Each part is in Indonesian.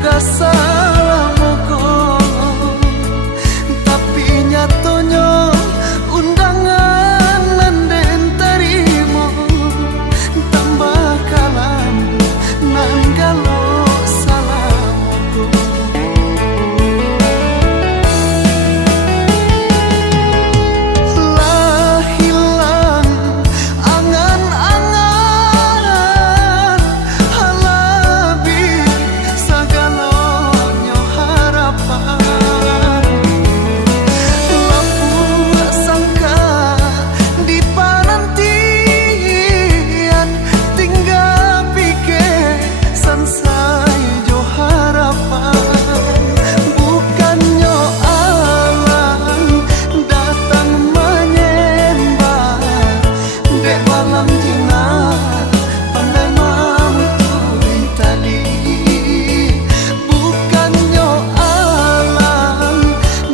nunggah salah moko, tapi nyatonya undangan nanden terima, tambah kalam nan galo salah moko. Lah hilang angan-angan halabi sagalonyo harapan. Lampu sangka di panantian tinggal pikir sansai jo harapan. Bukannya alam datang menyembah dek malam jinak pandai mamutui tadi. Bukannya alam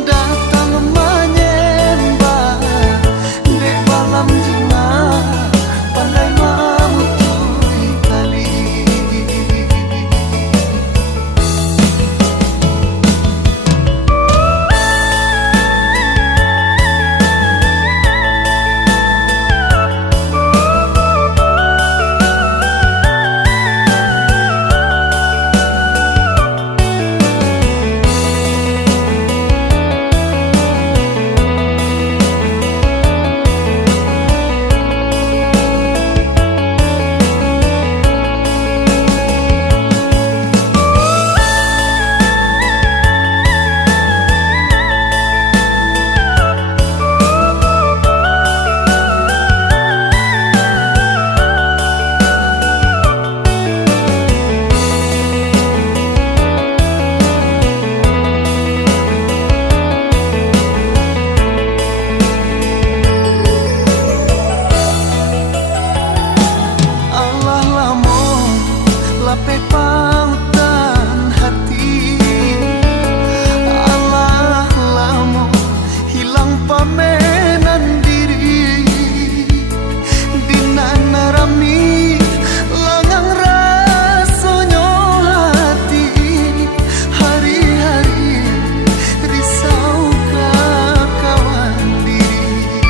datang menyembah dek malam jinak pandai mamutui tadi. Allah lamo lape pautan hati. Allah lamo hilang pamenan diri. Dinana rami langang rasonyo hati. Hari-hari risau kawan diri.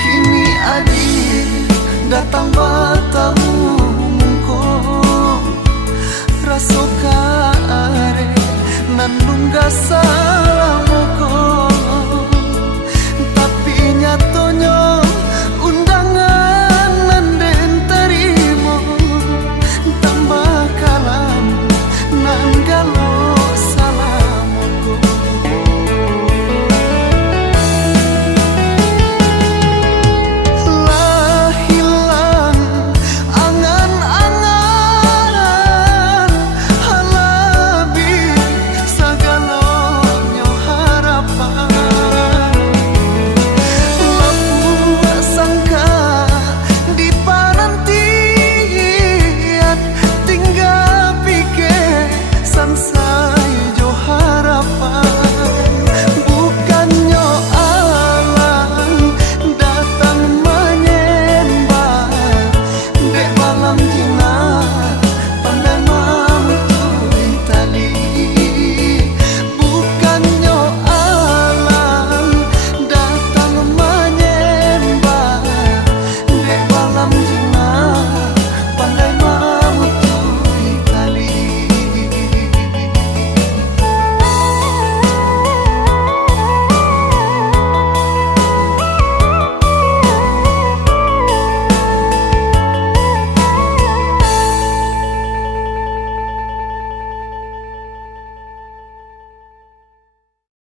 Kini adik datang batamu mungko, rasoka are nan nunggah